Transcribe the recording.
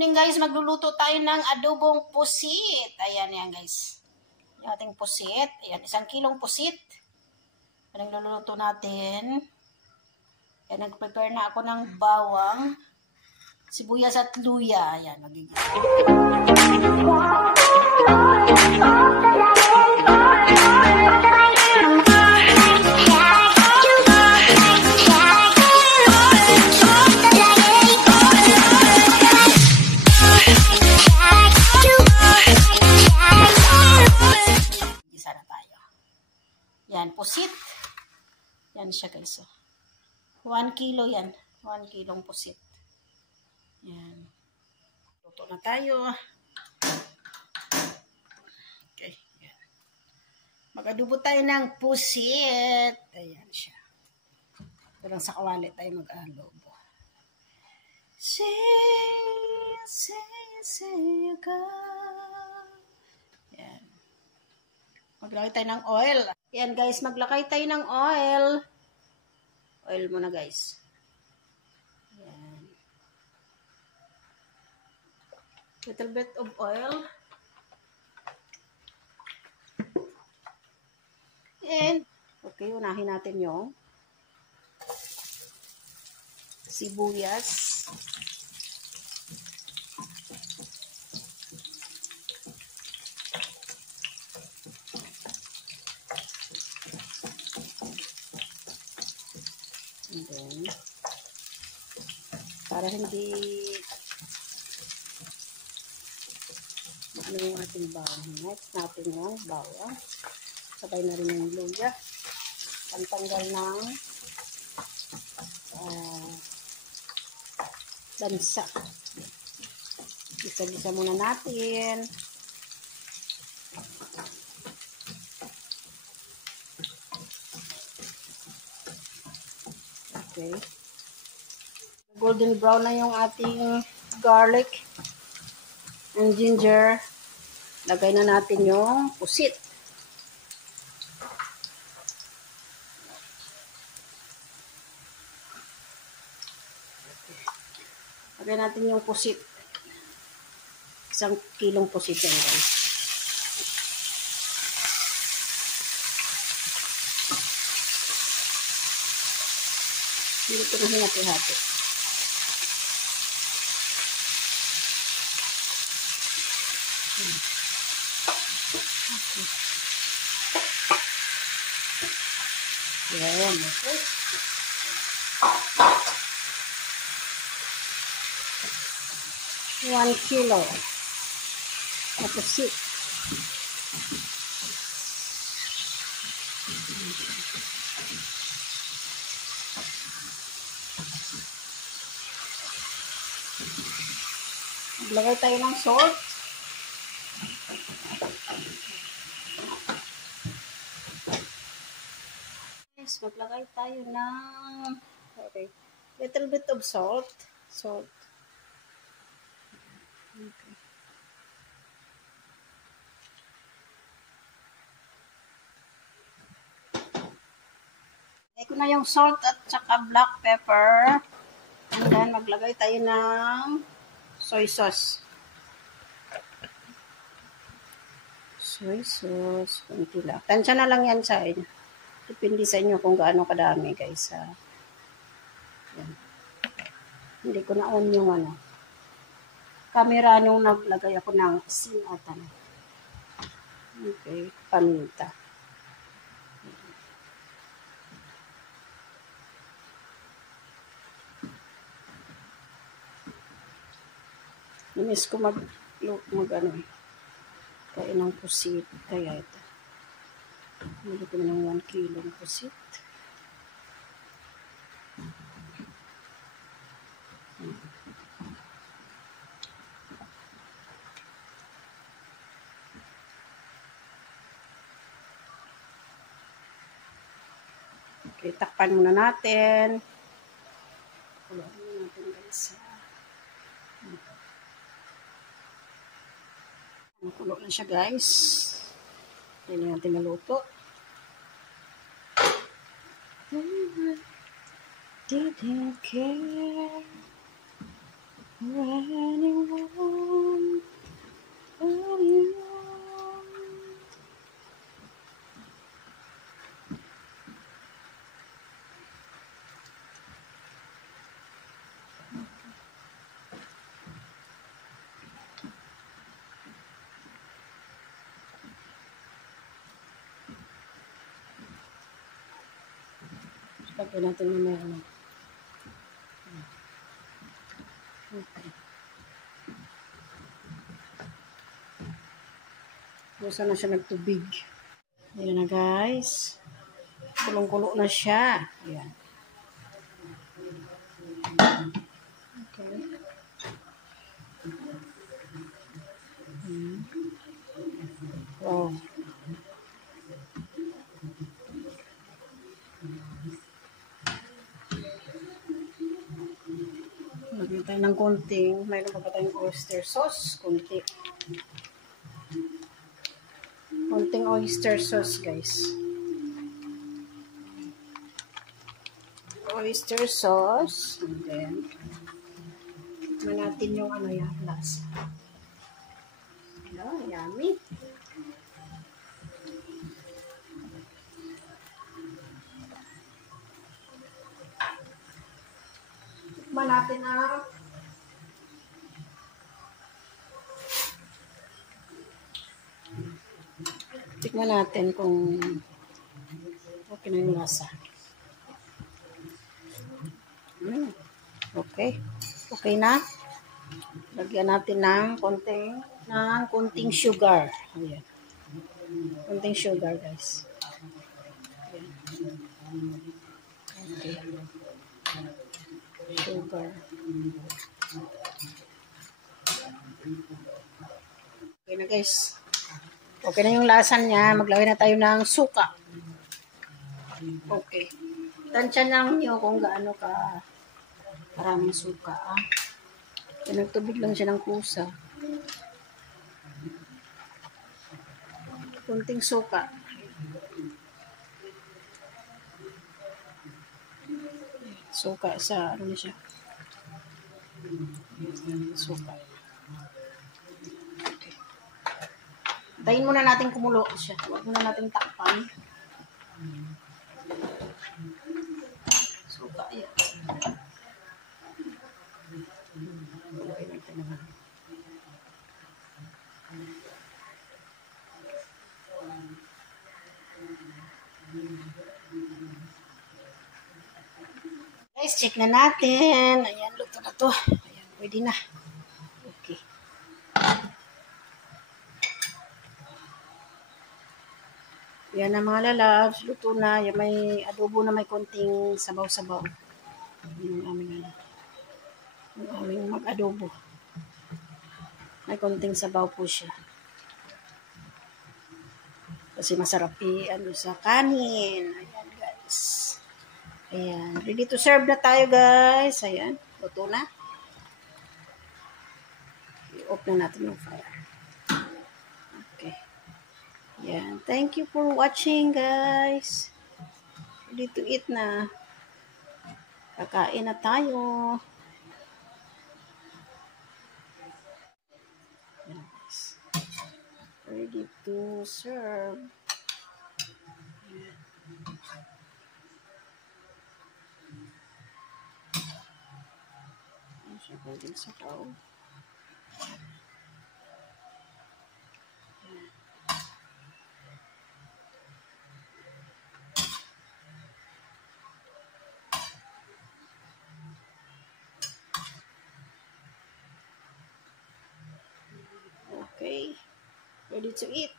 Evening guys, magluluto tayo ng adobong pusit. Ayan yan guys. Yung ating pusit. Ayan, 1 kilong pusit. Ayan ang luluto natin. Ayan, nag-prepare na ako ng bawang, sibuyas at luya. Ayan, magiging. Yan, pusit. Yan siya guys. 1 kilo yan. 1 kilong pusit. Yan. Luto na tayo. Okay. Yan. Mag-adobo tayo ng pusit. Ayan siya. Ito lang sa kawali tayo mag-adobo. Say God. Yan. Maglagay tayo ng oil. Yan guys, maglagay tayo ng oil. Oil muna guys. Yan. Little bit of oil. And, okay, unahin natin yung sibuyas. And then, para hindi ano yung ating bawang. Next natin yung bawang. Sabay na rin yung luya. Pantanggal ng lansa. Gisa-gisa muna natin. Okay. Golden brown na yung ating garlic and ginger. Lagay na natin yung pusit. Lagay natin yung pusit. 1 kilong pusit yan guys. Hindi ko na hinati-hati. Okay. Yan. Okay. One kilo. Pusit. Maglagay tayo ng salt. Yes, maglagay tayo ng little bit of salt. Salt. Okay. Lagay ko na yung salt at saka black pepper. And then maglagay tayo ng soy sauce. Soy sauce. Kunti lang. Tansya na lang yan sa inyo. Depende sa inyo kung gaano kadami guys. Yan. Hindi ko na on yung camera nung naglagay ako ng sinatan. Okay. Paminta. Miss ko kain ng pusit. Kaya ito. Hindi ko ng 1 kilong pusit. Okay, takpan muna natin. Kuloan muna natin guys. Kulo na siya guys. Hindi natin naluto. Didn't care. Running away. Lagyan natin mamaya. Okay. Busa na siya nagtubig. Ayan na guys. Kulong-kulo na siya. Ayan. Okay. Wow. Lagyan tayo ng konting, mayroon pa tayong oyster sauce, konting oyster sauce guys. Oyster sauce, and then tikman natin yung ano yan, lasa. Ayan, yummy. Tikman natin ang kung okay na yung lasa. Okay. Okay na. Lagyan natin ng konting sugar. Ayan. Konting sugar, guys. Ayan. Okay. Sugar. Okay na, guys. Okay na yung lasa niya. Maglagay na tayo ng suka. Okay. Tansya lang niyo kung gaano ka maraming suka. Nagtubig lang siya ng kusa. Kunting suka. Suka sa ano na siya. Suka. Okay. Tayin muna natin kumulo siya. Huwag muna natin takpan. Suka yan. Okay natin naman. Guys, check na natin. Ayan, luto na to. Ayan, pwede na. Okay. Yan na mga lalabs. Luto na. Yan, may adobo na may konting sabaw-sabaw. Yung aming mag-adobo. May konting sabaw po siya. Kasi masarap ano sa kanin. Ayan guys. Ayan. Ready to serve na tayo guys. Ayan. Luto na. I-off na natin yung fire. Okay. Ayan. Thank you for watching guys. Ready to eat na. Kakain na tayo. Ayan guys. Ready to serve. Ayan. Siya pwedeng sabaw. Okay, ready to eat.